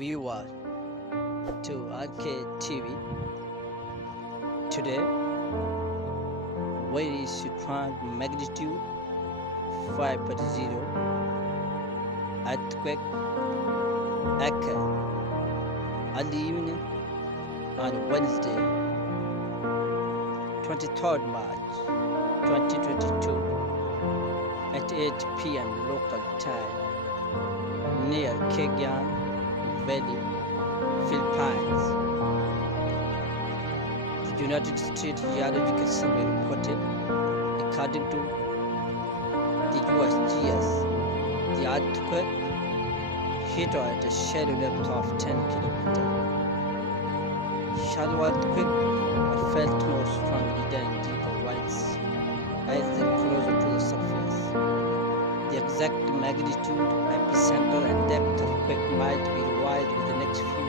viewer to Arcade TV. Today, very strong magnitude 5.0 earthquake occurred early evening on Wednesday, 23rd March 2022 at 8 p.m. local time near Cagayan Valley, Philippines. The United States Geological Survey reported, according to the USGS, the earthquake hit at a shallow depth of 10 kilometers. Shallow earthquakes are felt more strongly than deeper ones as they are closer to the surface. The exact magnitude, epicenter, and depth of quake might be revised with the next few